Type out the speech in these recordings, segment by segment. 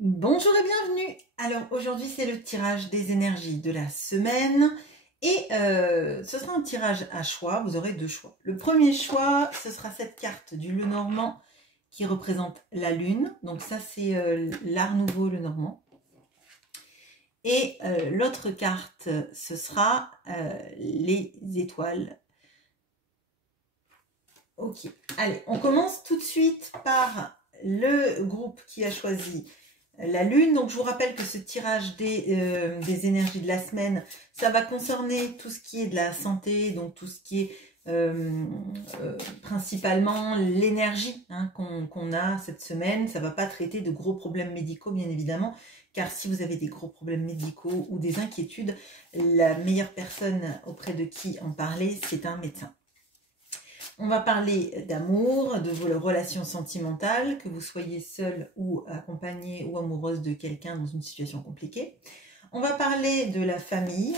Bonjour et bienvenue. Alors aujourd'hui c'est le tirage des énergies de la semaine et ce sera un tirage à choix, vous aurez deux choix. Le premier choix, ce sera cette carte du Lenormand qui représente la lune, donc ça c'est l'art nouveau Lenormand. Et l'autre carte, ce sera les étoiles. Ok, allez, on commence tout de suite par le groupe qui a choisi la lune. Donc je vous rappelle que ce tirage des énergies de la semaine, ça va concerner tout ce qui est de la santé, donc tout ce qui est principalement l'énergie qu'on a cette semaine. Ça ne va pas traiter de gros problèmes médicaux bien évidemment, car si vous avez des gros problèmes médicaux ou des inquiétudes, la meilleure personne auprès de qui en parler, c'est un médecin. On va parler d'amour, de vos relations sentimentales, que vous soyez seul ou accompagné ou amoureuse de quelqu'un dans une situation compliquée. On va parler de la famille,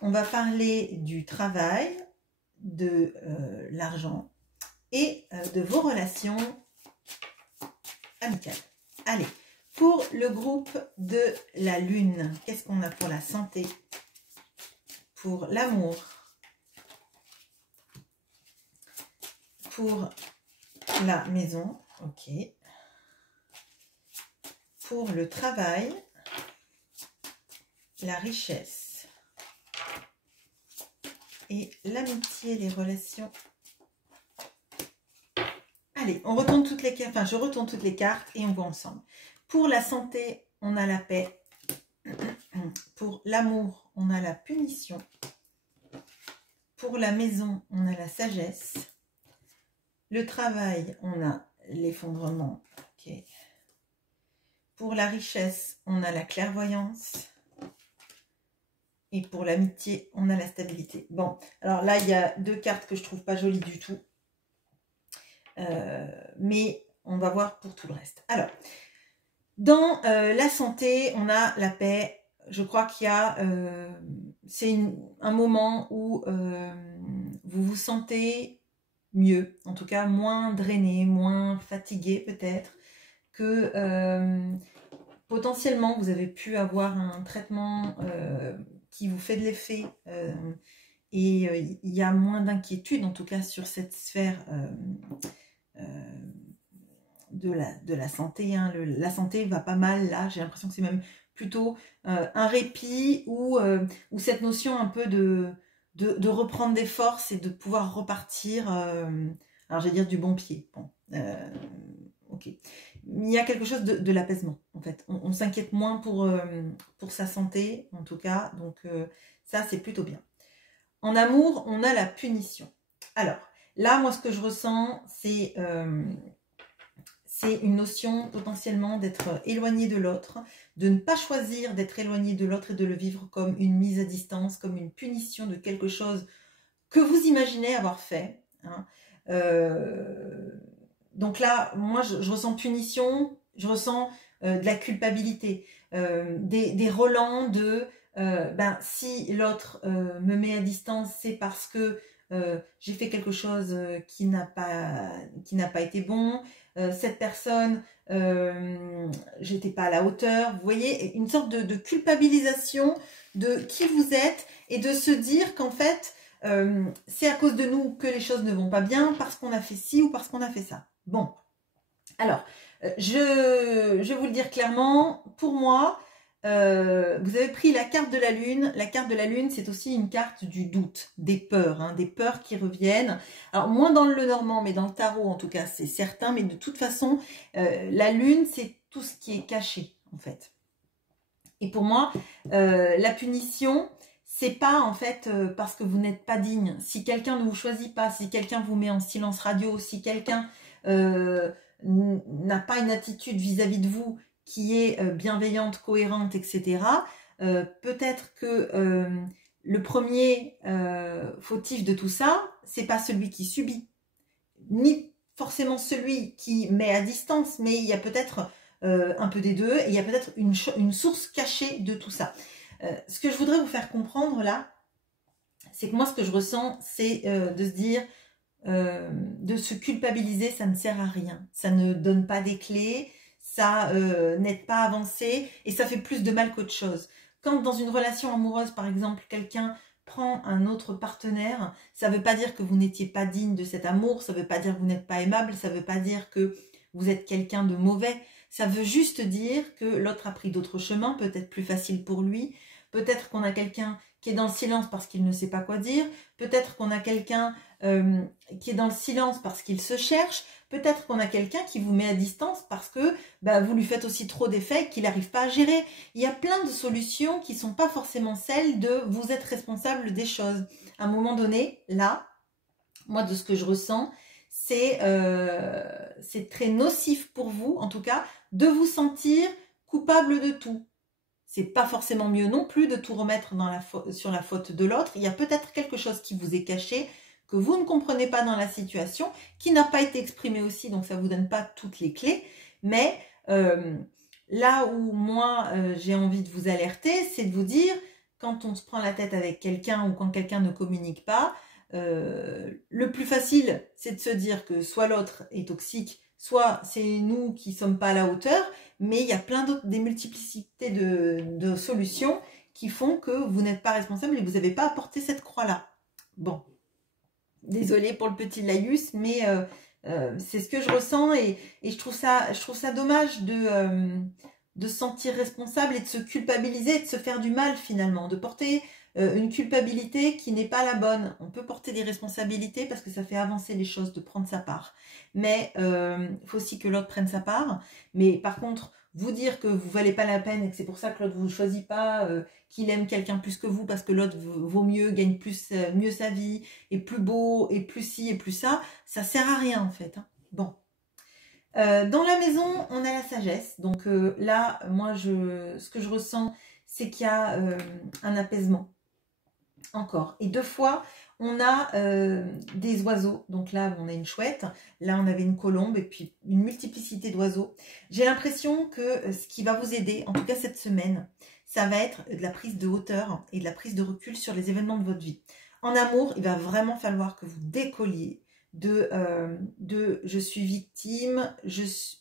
on va parler du travail, de l'argent et de vos relations amicales. Allez, pour le groupe de la lune, qu'est-ce qu'on a pour la santé, pour l'amour, pour la maison, ok. Pour le travail, la richesse et l'amitié, les relations. Allez, on retourne toutes les cartes, enfin je retourne toutes les cartes et on voit ensemble. Pour la santé, on a la paix. Pour l'amour, on a la punition. Pour la maison, on a la sagesse. Le travail, on a l'effondrement. Okay. Pour la richesse, on a la clairvoyance. Et pour l'amitié, on a la stabilité. Bon, alors là, il y a deux cartes que je trouve pas jolies du tout. Mais on va voir pour tout le reste. Alors, dans la santé, on a la paix. Je crois qu'il y a... c'est un moment où vous vous sentez mieux, en tout cas moins drainé, moins fatigué peut-être, que potentiellement vous avez pu avoir un traitement qui vous fait de l'effet et il y a moins d'inquiétude en tout cas sur cette sphère de la santé. Hein. La santé va pas mal là, j'ai l'impression que c'est même plutôt un répit ou cette notion un peu de reprendre des forces et de pouvoir repartir, alors je vais dire du bon pied. Bon, ok. Il y a quelque chose de l'apaisement en fait. On s'inquiète moins pour sa santé en tout cas, donc ça c'est plutôt bien. En amour, on a la punition. Alors là, moi ce que je ressens, c'est une notion potentiellement d'être éloigné de l'autre, de ne pas choisir d'être éloigné de l'autre et de le vivre comme une mise à distance, comme une punition de quelque chose que vous imaginez avoir fait. Hein. Donc là, moi, je ressens punition, je ressens de la culpabilité, des relents de si l'autre me met à distance, c'est parce que j'ai fait quelque chose qui n'a pas été bon. Cette personne, j'étais pas à la hauteur. Vous voyez, une sorte de culpabilisation de qui vous êtes et de se dire qu'en fait, c'est à cause de nous que les choses ne vont pas bien, parce qu'on a fait ci ou parce qu'on a fait ça. Bon, alors, je vais vous le dire clairement, pour moi, vous avez pris la carte de la lune. La carte de la lune, c'est aussi une carte du doute, des peurs, hein, des peurs qui reviennent. Alors, moins dans le Lenormand, mais dans le tarot, en tout cas, c'est certain. Mais de toute façon, la lune, c'est tout ce qui est caché, en fait. Et pour moi, la punition, c'est pas en fait parce que vous n'êtes pas digne. Si quelqu'un ne vous choisit pas, si quelqu'un vous met en silence radio, si quelqu'un n'a pas une attitude vis-à-vis de vous qui est bienveillante, cohérente, etc. Peut-être que le premier fautif de tout ça, c'est pas celui qui subit, ni forcément celui qui met à distance, mais il y a peut-être un peu des deux, et il y a peut-être une source cachée de tout ça. Ce que je voudrais vous faire comprendre là, c'est que moi ce que je ressens, c'est de se dire, de se culpabiliser, ça ne sert à rien, ça ne donne pas des clés, ça n'aide pas à avancer et ça fait plus de mal qu'autre chose. Quand dans une relation amoureuse, par exemple, quelqu'un prend un autre partenaire, ça ne veut pas dire que vous n'étiez pas digne de cet amour, ça ne veut pas dire que vous n'êtes pas aimable, ça ne veut pas dire que vous êtes quelqu'un de mauvais, ça veut juste dire que l'autre a pris d'autres chemins, peut-être plus faciles pour lui, peut-être qu'on a quelqu'un qui est dans le silence parce qu'il ne sait pas quoi dire, peut-être qu'on a quelqu'un qui est dans le silence parce qu'il se cherche, peut-être qu'on a quelqu'un qui vous met à distance parce que vous lui faites aussi trop d'effets et qu'il n'arrive pas à gérer. Il y a plein de solutions qui ne sont pas forcément celles de vous êtes responsable des choses. À un moment donné, là, moi de ce que je ressens, c'est très nocif pour vous, en tout cas, de vous sentir coupable de tout. C'est pas forcément mieux non plus de tout remettre sur la faute de l'autre. Il y a peut-être quelque chose qui vous est caché, que vous ne comprenez pas dans la situation, qui n'a pas été exprimé aussi, donc ça ne vous donne pas toutes les clés. Mais là où moi j'ai envie de vous alerter, c'est de vous dire, quand on se prend la tête avec quelqu'un ou quand quelqu'un ne communique pas, le plus facile, c'est de se dire que soit l'autre est toxique, soit c'est nous qui ne sommes pas à la hauteur, mais il y a plein d'autres, des multiplicités de solutions qui font que vous n'êtes pas responsable et vous n'avez pas apporté cette croix-là. Bon, désolée pour le petit laïus, mais c'est ce que je ressens et je trouve ça dommage de se sentir responsable et de se culpabiliser et de se faire du mal finalement, de porter une culpabilité qui n'est pas la bonne. On peut porter des responsabilités parce que ça fait avancer les choses, de prendre sa part. Mais il faut aussi que l'autre prenne sa part. Mais par contre, vous dire que vous ne valez pas la peine et que c'est pour ça que l'autre ne vous choisit pas, qu'il aime quelqu'un plus que vous parce que l'autre vaut mieux, gagne mieux sa vie, est plus beau, et plus ci et plus ça, ça sert à rien en fait. Hein. Bon. Dans la maison, on a la sagesse. Donc là, moi, ce que je ressens, c'est qu'il y a un apaisement. Encore. Et 2 fois, on a des oiseaux. Donc là, on a une chouette. Là, on avait une colombe et puis une multiplicité d'oiseaux. J'ai l'impression que ce qui va vous aider, en tout cas cette semaine, ça va être de la prise de hauteur et de la prise de recul sur les événements de votre vie. En amour, il va vraiment falloir que vous décolliez de je suis victime,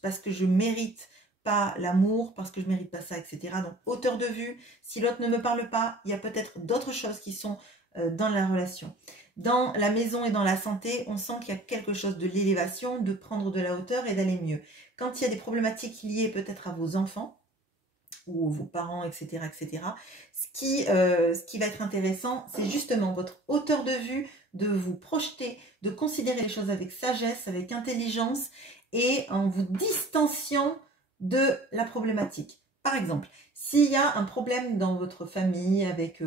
parce que je mérite pas l'amour, parce que je mérite pas ça, etc. Donc, hauteur de vue, si l'autre ne me parle pas, il y a peut-être d'autres choses qui sont dans la relation. Dans la maison et dans la santé, on sent qu'il y a quelque chose de l'élévation, de prendre de la hauteur et d'aller mieux. Quand il y a des problématiques liées peut-être à vos enfants, ou vos parents, etc., etc., ce qui va être intéressant, c'est justement votre hauteur de vue, de vous projeter, de considérer les choses avec sagesse, avec intelligence, et en vous distanciant de la problématique. Par exemple, s'il y a un problème dans votre famille avec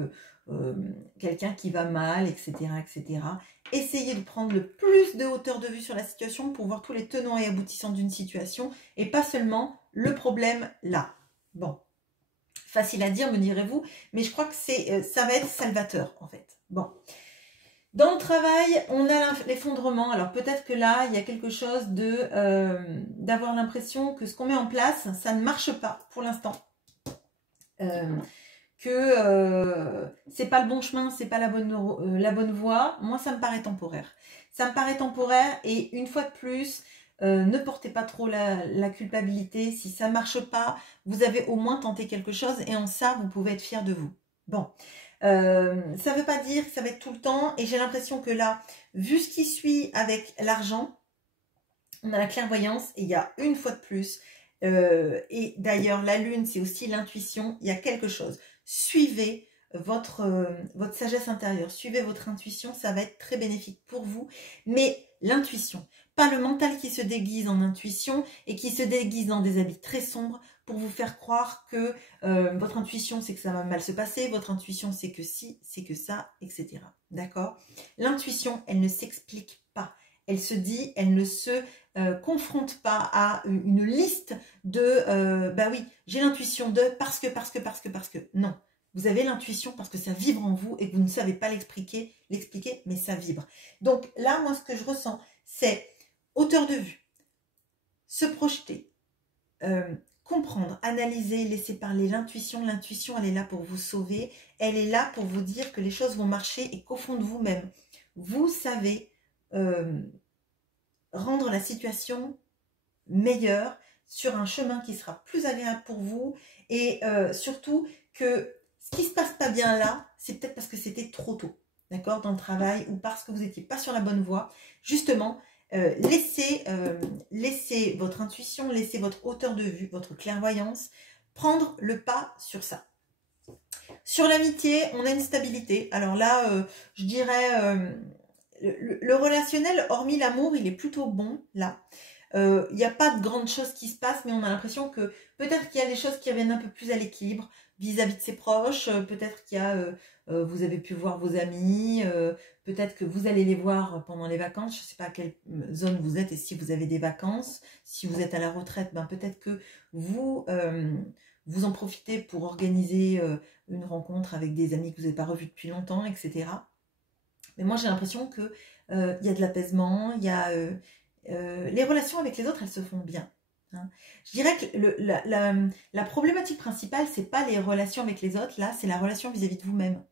quelqu'un qui va mal, etc., etc., essayez de prendre le plus de hauteur de vue sur la situation pour voir tous les tenants et aboutissants d'une situation et pas seulement le problème là. Bon, facile à dire, me direz-vous, mais je crois que ça va être salvateur en fait. Bon. Dans le travail, on a l'effondrement. Alors peut-être que là, il y a quelque chose d'avoir l'impression que ce qu'on met en place, ça ne marche pas pour l'instant. C'est pas le bon chemin, c'est pas la bonne voie. Moi, ça me paraît temporaire. Ça me paraît temporaire et une fois de plus, ne portez pas trop la culpabilité. Si ça ne marche pas, vous avez au moins tenté quelque chose et en ça, vous pouvez être fier de vous. Bon. Ça ne veut pas dire que ça va être tout le temps et j'ai l'impression que là, vu ce qui suit avec l'argent, on a la clairvoyance et il y a une fois de plus, et d'ailleurs la lune c'est aussi l'intuition, il y a quelque chose. Suivez votre sagesse intérieure, suivez votre intuition, ça va être très bénéfique pour vous, mais l'intuition, pas le mental qui se déguise en intuition et qui se déguise dans des habits très sombres pour vous faire croire que votre intuition c'est que ça va mal se passer, votre intuition c'est que si, c'est que ça, etc. D'accord? L'intuition, elle ne s'explique pas. Elle se dit, elle ne se confronte pas à une liste de bah oui, j'ai l'intuition de parce que. Non. Vous avez l'intuition parce que ça vibre en vous et que vous ne savez pas l'expliquer, mais ça vibre. Donc là, moi, ce que je ressens, c'est hauteur de vue, se projeter, comprendre, analyser, laisser parler l'intuition. L'intuition, elle est là pour vous sauver. Elle est là pour vous dire que les choses vont marcher et qu'au fond de vous-même, vous savez rendre la situation meilleure. sur un chemin qui sera plus agréable pour vous et surtout que ce qui se passe pas bien là, c'est peut-être parce que c'était trop tôt, d'accord, dans le travail ou parce que vous n'étiez pas sur la bonne voie. Justement, laissez votre intuition, laissez votre hauteur de vue, votre clairvoyance prendre le pas sur ça. Sur l'amitié, on a une stabilité. Alors là, je dirais, le relationnel, hormis l'amour, il est plutôt bon là. Il n'y a pas de grandes choses qui se passent, mais on a l'impression que peut-être qu'il y a des choses qui reviennent un peu plus à l'équilibre vis-à-vis de ses proches. Peut-être qu'il y a, vous avez pu voir vos amis, peut-être que vous allez les voir pendant les vacances. Je ne sais pas à quelle zone vous êtes et si vous avez des vacances. Si vous êtes à la retraite, ben peut-être que vous en profitez pour organiser une rencontre avec des amis que vous n'avez pas revus depuis longtemps, etc. Mais moi, j'ai l'impression que y a de l'apaisement, il y a les relations avec les autres, elles se font bien. Hein. Je dirais que la problématique principale, c'est pas les relations avec les autres, là, c'est la relation vis-à-vis de vous-même.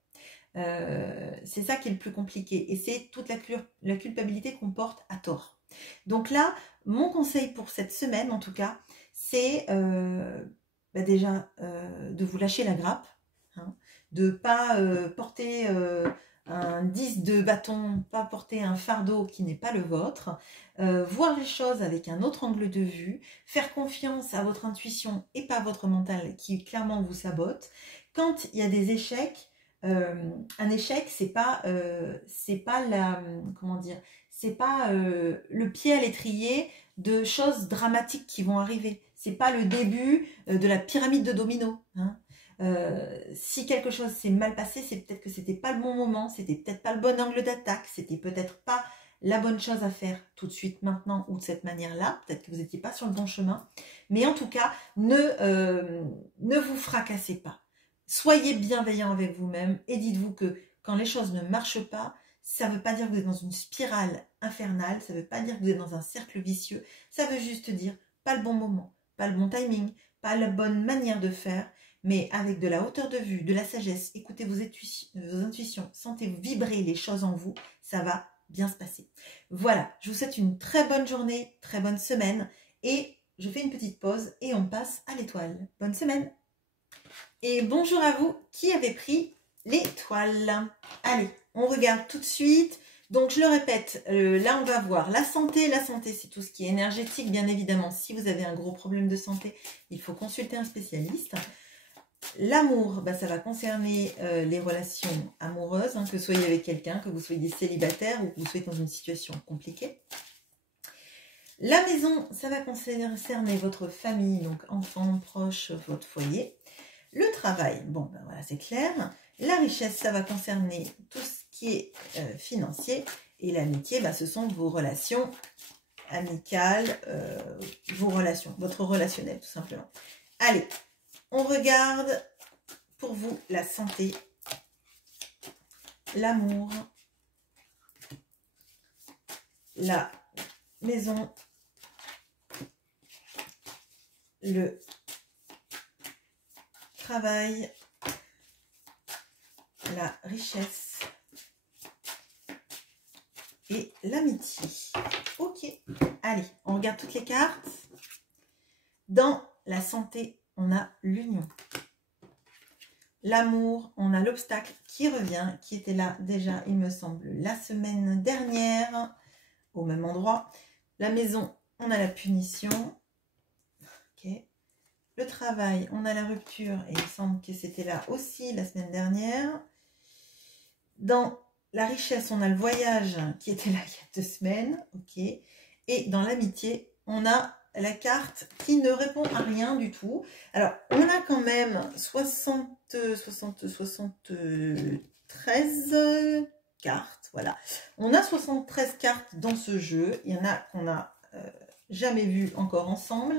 C'est ça qui est le plus compliqué et c'est toute la culpabilité qu'on porte à tort. Donc là, mon conseil pour cette semaine, en tout cas, c'est déjà de vous lâcher la grappe, hein, de pas porter un 10 de bâton, pas porter un fardeau qui n'est pas le vôtre, voir les choses avec un autre angle de vue, faire confiance à votre intuition et pas à votre mental qui clairement vous sabote. Quand il y a des échecs, un échec, c'est pas la, comment dire, c'est pas le pied à l'étrier de choses dramatiques qui vont arriver. C'est pas le début de la pyramide de dominos. Hein. Si quelque chose s'est mal passé, c'est peut-être que c'était pas le bon moment, c'était peut-être pas le bon angle d'attaque, c'était peut-être pas la bonne chose à faire tout de suite maintenant ou de cette manière-là. Peut-être que vous n'étiez pas sur le bon chemin. Mais en tout cas, ne vous fracassez pas. Soyez bienveillant avec vous-même et dites-vous que quand les choses ne marchent pas, ça ne veut pas dire que vous êtes dans une spirale infernale, ça ne veut pas dire que vous êtes dans un cercle vicieux, ça veut juste dire pas le bon moment, pas le bon timing, pas la bonne manière de faire, mais avec de la hauteur de vue, de la sagesse, écoutez vos intuitions, sentez vibrer les choses en vous, ça va bien se passer. Voilà, je vous souhaite une très bonne journée, très bonne semaine et je fais une petite pause et on passe à l'étoile. Bonne semaine! Et bonjour à vous qui avez pris l'étoile. Allez, on regarde tout de suite. Donc je le répète, là on va voir la santé. La santé, c'est tout ce qui est énergétique, bien évidemment. Si vous avez un gros problème de santé, il faut consulter un spécialiste. L'amour, ça va concerner les relations amoureuses, hein, que vous soyez avec quelqu'un, que vous soyez célibataire ou que vous soyez dans une situation compliquée. La maison, ça va concerner votre famille, donc enfants, proches, votre foyer. Le travail, voilà, c'est clair. La richesse, ça va concerner tout ce qui est financier. Et l'amitié, ce sont vos relations amicales, vos relations, votre relationnel, tout simplement. Allez, on regarde pour vous la santé, l'amour, la maison, le travail, la richesse et l'amitié. Ok, allez, on regarde toutes les cartes. Dans la santé, on a l'union. L'amour, on a l'obstacle qui revient, qui était là déjà, il me semble, la semaine dernière, au même endroit. La maison, on a la punition. Ok. Le travail, on a la rupture, et il me semble que c'était là aussi la semaine dernière. Dans la richesse, on a le voyage qui était là il y a 2 semaines. Ok. Et dans l'amitié, on a la carte qui ne répond à rien du tout. Alors, on a quand même 73 cartes. Voilà. On a 73 cartes dans ce jeu. Il y en a qu'on n'a jamais vu encore ensemble.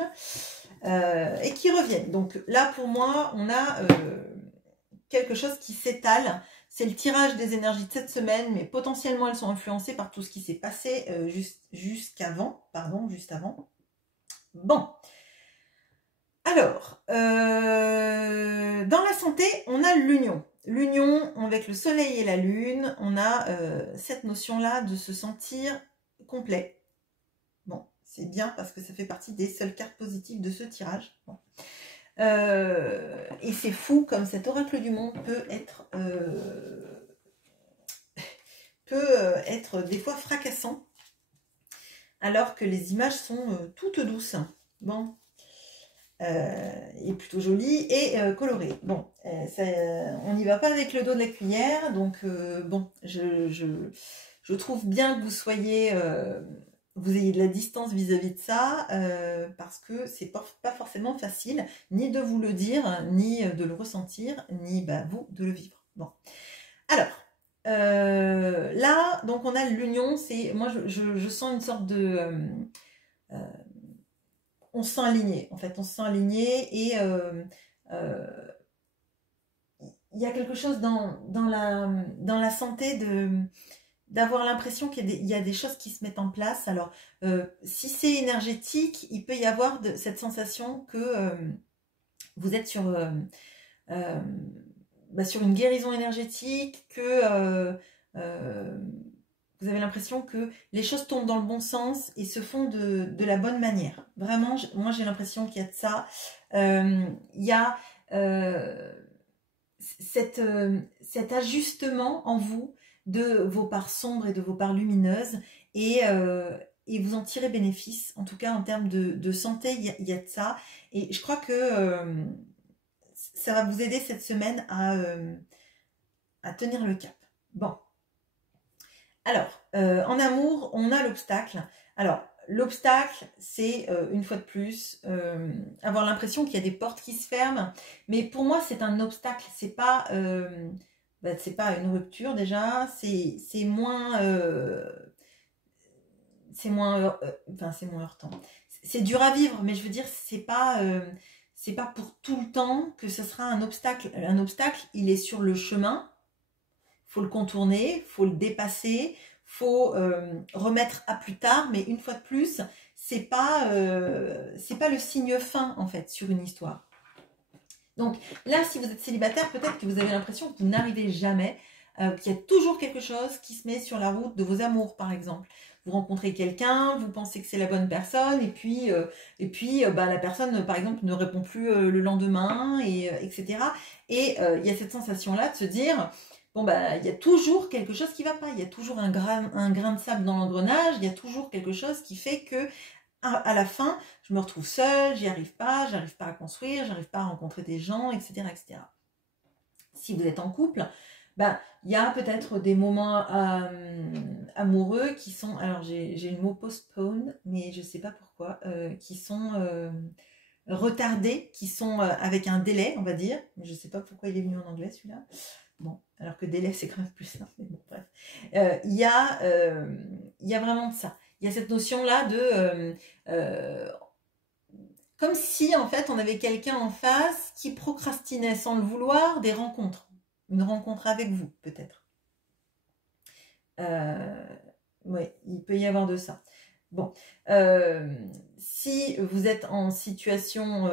Et qui reviennent. Donc là, pour moi, on a quelque chose qui s'étale. C'est le tirage des énergies de cette semaine, mais potentiellement, elles sont influencées par tout ce qui s'est passé juste avant. Bon. Alors, dans la santé, on a l'union. L'union avec le soleil et la lune, on a cette notion-là de se sentir complet. Bon, c'est bien parce que ça fait partie des seules cartes positives de ce tirage. Bon. Et c'est fou comme cet oracle du monde peut être des fois fracassant, alors que les images sont toutes douces. Bon. Et plutôt jolie et colorée. Bon, on n'y va pas avec le dos de la cuillère, donc bon, je trouve bien que vous ayez de la distance vis-à-vis de ça, parce que c'est pas forcément facile, ni de vous le dire, ni de le ressentir, ni vous de le vivre. Bon, alors. Là, donc on a l'union, moi je sens une sorte de on se sent aligné, en fait, on se sent aligné et il y a quelque chose dans la santé d'avoir l'impression qu'il y a des choses qui se mettent en place. Alors, si c'est énergétique, il peut y avoir cette sensation que vous êtes sur une guérison énergétique, que vous avez l'impression que les choses tombent dans le bon sens et se font de la bonne manière. Vraiment, moi j'ai l'impression qu'il y a de ça. Il y a cet ajustement en vous de vos parts sombres et de vos parts lumineuses et vous en tirez bénéfice. En tout cas, en termes de santé, il y a de ça. Et je crois que ça va vous aider cette semaine à tenir le cap. Bon. Alors, en amour, on a l'obstacle. Alors, l'obstacle, c'est, une fois de plus, avoir l'impression qu'il y a des portes qui se ferment. Mais pour moi, c'est un obstacle. C'est pas une rupture, déjà. C'est moins heurtant. C'est dur à vivre, mais je veux dire, c'est pas pour tout le temps que ce sera un obstacle. Un obstacle, il est sur le chemin. Faut le contourner, faut le dépasser, faut remettre à plus tard, mais une fois de plus, c'est pas le signe fin en fait sur une histoire. Donc là, si vous êtes célibataire, peut-être que vous avez l'impression que vous n'arrivez jamais, qu'il y a toujours quelque chose qui se met sur la route de vos amours, par exemple. Vous rencontrez quelqu'un, vous pensez que c'est la bonne personne, et puis la personne, par exemple, ne répond plus le lendemain, etc. Et il y a cette sensation-là de se dire, bon, il y a toujours quelque chose qui ne va pas, il y a toujours un grain de sable dans l'engrenage, il y a toujours quelque chose qui fait que, à la fin, je me retrouve seule, j'arrive pas à construire, j'arrive pas à rencontrer des gens, etc., etc. Si vous êtes en couple, il y a peut-être des moments amoureux qui sont, alors j'ai le mot postpone, mais je sais pas pourquoi, qui sont retardés, qui sont avec un délai, on va dire. Je sais pas pourquoi il est venu en anglais celui-là. Bon, alors que délai c'est quand même plus simple, mais bon, bref. Il y a vraiment de ça. Il y a cette notion-là de comme si en fait on avait quelqu'un en face qui procrastinait sans le vouloir des rencontres. Une rencontre avec vous, peut-être. Oui, il peut y avoir de ça. Bon, si vous êtes en situation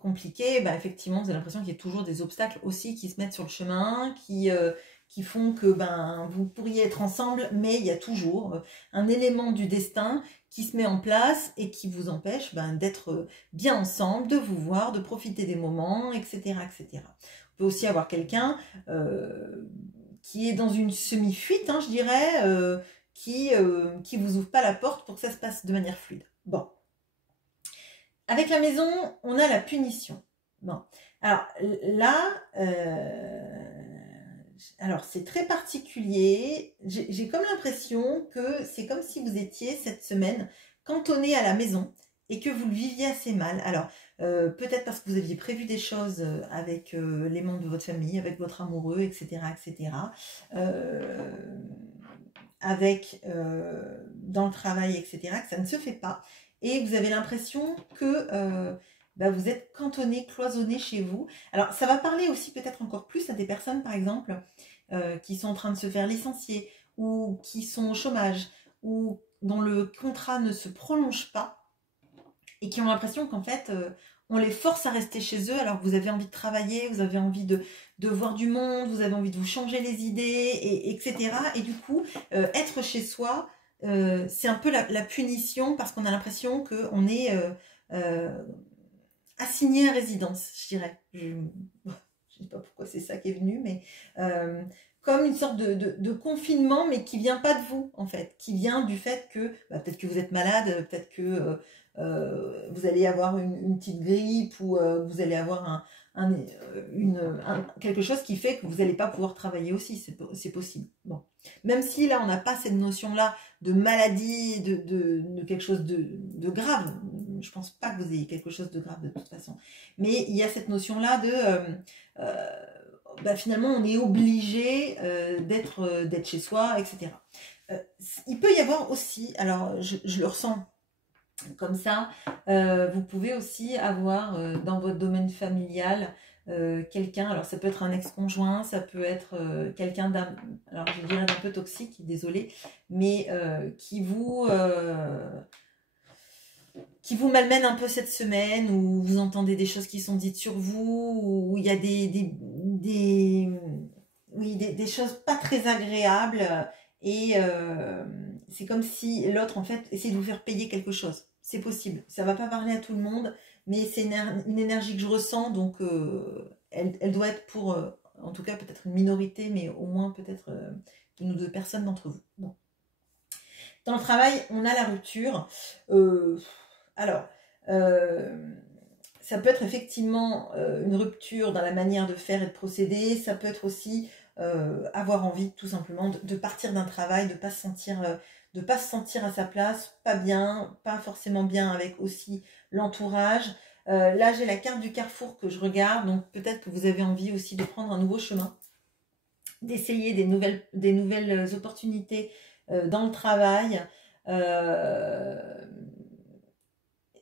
compliquée, effectivement, vous avez l'impression qu'il y a toujours des obstacles aussi qui se mettent sur le chemin, qui font que vous pourriez être ensemble, mais il y a toujours un élément du destin qui se met en place et qui vous empêche d'être bien ensemble, de vous voir, de profiter des moments, etc., etc. On peut aussi avoir quelqu'un qui est dans une semi-fuite, je dirais, qui vous ouvre pas la porte pour que ça se passe de manière fluide. Bon. Avec la maison, on a la punition. Bon. Alors là, c'est très particulier. J'ai comme l'impression que c'est comme si vous étiez cette semaine cantonné à la maison et que vous le viviez assez mal. Alors, peut-être parce que vous aviez prévu des choses avec les membres de votre famille, avec votre amoureux, etc., etc., dans le travail, etc., que ça ne se fait pas. Et vous avez l'impression que vous êtes cantonné, cloisonné chez vous. Alors, ça va parler aussi peut-être encore plus à des personnes, par exemple, qui sont en train de se faire licencier ou qui sont au chômage ou dont le contrat ne se prolonge pas et qui ont l'impression qu'en fait, on les force à rester chez eux alors que vous avez envie de travailler, vous avez envie de voir du monde, vous avez envie de vous changer les idées, etc. Et du coup, être chez soi, c'est un peu la punition parce qu'on a l'impression qu'on est assigné à résidence, je dirais. Je ne sais pas pourquoi c'est ça qui est venu, mais comme une sorte de confinement, mais qui vient pas de vous, en fait, qui vient du fait que bah, peut-être que vous êtes malade, peut-être que vous allez avoir une petite grippe ou vous allez avoir quelque chose qui fait que vous n'allez pas pouvoir travailler aussi, c'est possible. Bon. Même si là, on n'a pas cette notion-là de maladie, de quelque chose de grave, je pense pas que vous ayez quelque chose de grave de toute façon, mais il y a cette notion-là de... bah, finalement, on est obligé d'être chez soi, etc. Il peut y avoir aussi, alors je le ressens comme ça, vous pouvez aussi avoir dans votre domaine familial quelqu'un, alors ça peut être un ex-conjoint, ça peut être quelqu'un alors je dirais d'un peu toxique, désolé, mais qui vous malmène un peu cette semaine, où vous entendez des choses qui sont dites sur vous, où il y a des choses pas très agréables, et c'est comme si l'autre en fait essaie de vous faire payer quelque chose. C'est possible, ça va pas parler à tout le monde, mais c'est une énergie que je ressens, donc elle doit être pour, en tout cas peut-être une minorité, mais au moins peut-être une ou deux personnes d'entre vous. Bon. Dans le travail, on a la rupture. Alors, ça peut être effectivement une rupture dans la manière de faire et de procéder. Ça peut être aussi avoir envie tout simplement de partir d'un travail, de pas se sentir à sa place, pas bien, pas forcément bien avec aussi l'entourage. Là, j'ai la carte du carrefour que je regarde, donc peut-être que vous avez envie aussi de prendre un nouveau chemin, d'essayer des nouvelles opportunités dans le travail.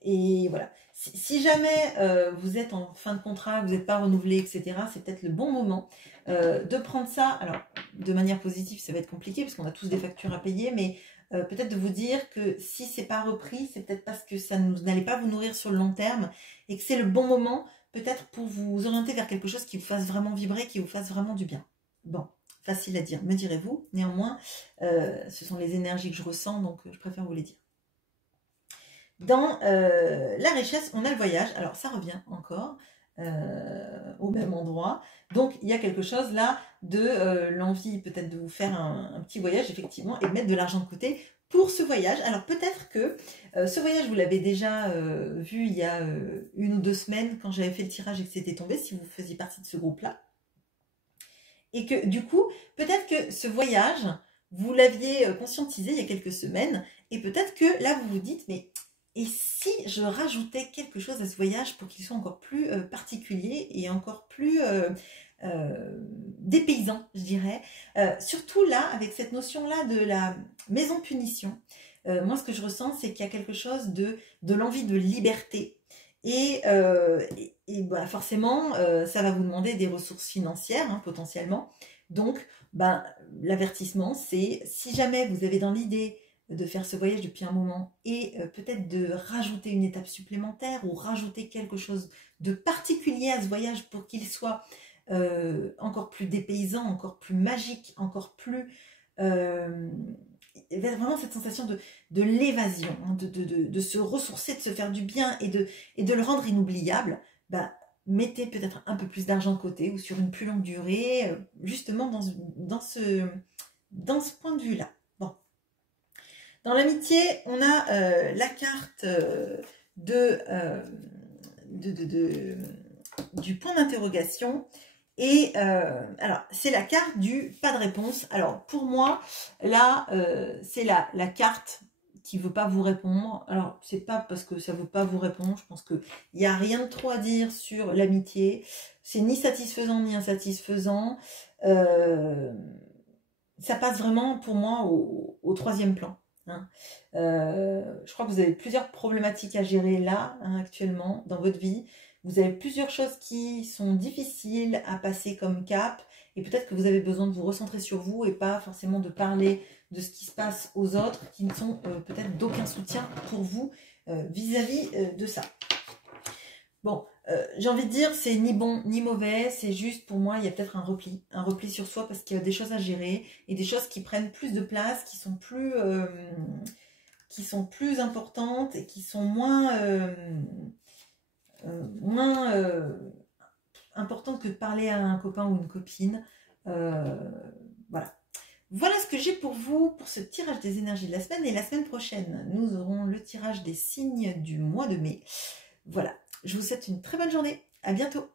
Et voilà. Si jamais vous êtes en fin de contrat, vous n'êtes pas renouvelé, etc., c'est peut-être le bon moment de prendre ça. Alors, de manière positive, ça va être compliqué parce qu'on a tous des factures à payer, mais peut-être de vous dire que si c'est pas repris, c'est peut-être parce que ça n'allait pas vous nourrir sur le long terme et que c'est le bon moment peut-être pour vous orienter vers quelque chose qui vous fasse vraiment vibrer, qui vous fasse vraiment du bien. Bon, facile à dire, me direz-vous. Néanmoins, ce sont les énergies que je ressens, donc je préfère vous les dire. Dans la richesse, on a le voyage. Alors, ça revient encore au même endroit. Donc, il y a quelque chose là de l'envie peut-être de vous faire un petit voyage, effectivement, et de mettre de l'argent de côté pour ce voyage. Alors, peut-être que ce voyage, vous l'avez déjà vu il y a 1 ou 2 semaines quand j'avais fait le tirage et que c'était tombé, si vous faisiez partie de ce groupe-là. Et que, du coup, peut-être que ce voyage, vous l'aviez conscientisé il y a quelques semaines, et peut-être que là, vous vous dites, mais... Et si je rajoutais quelque chose à ce voyage pour qu'il soit encore plus particulier et encore plus dépaysant, je dirais. Surtout là, avec cette notion-là de la maison punition, moi ce que je ressens, c'est qu'il y a quelque chose de l'envie de liberté. Et bah, forcément, ça va vous demander des ressources financières, hein, potentiellement. Donc, ben, l'avertissement, c'est si jamais vous avez dans l'idée de faire ce voyage depuis un moment et peut-être de rajouter une étape supplémentaire ou rajouter quelque chose de particulier à ce voyage pour qu'il soit encore plus dépaysant, encore plus magique, encore plus... vraiment cette sensation de l'évasion, hein, de se ressourcer, de se faire du bien et de le rendre inoubliable. Bah, mettez peut-être un peu plus d'argent de côté ou sur une plus longue durée, justement dans ce point de vue-là. Dans l'amitié, on a la carte du point d'interrogation. Et alors, c'est la carte du pas de réponse. Alors, pour moi, là, c'est la carte qui ne veut pas vous répondre. Alors, c'est pas parce que ça ne veut pas vous répondre. Je pense qu'il n'y a rien de trop à dire sur l'amitié. C'est ni satisfaisant ni insatisfaisant. Ça passe vraiment, pour moi, au 3e plan. Hein. Je crois que vous avez plusieurs problématiques à gérer là, hein, actuellement, dans votre vie. Vous avez plusieurs choses qui sont difficiles à passer comme cap, et peut-être que vous avez besoin de vous recentrer sur vous et pas forcément de parler de ce qui se passe aux autres, qui ne sont peut-être d'aucun soutien pour vous vis-à-vis de ça. Bon, j'ai envie de dire, c'est ni bon ni mauvais, c'est juste pour moi, il y a peut-être un repli sur soi parce qu'il y a des choses à gérer et des choses qui prennent plus de place, qui sont plus importantes et qui sont moins importantes que de parler à un copain ou une copine. Voilà. Voilà ce que j'ai pour vous pour ce tirage des énergies de la semaine. Et la semaine prochaine, nous aurons le tirage des signes du mois de mai. Voilà. Je vous souhaite une très bonne journée. À bientôt.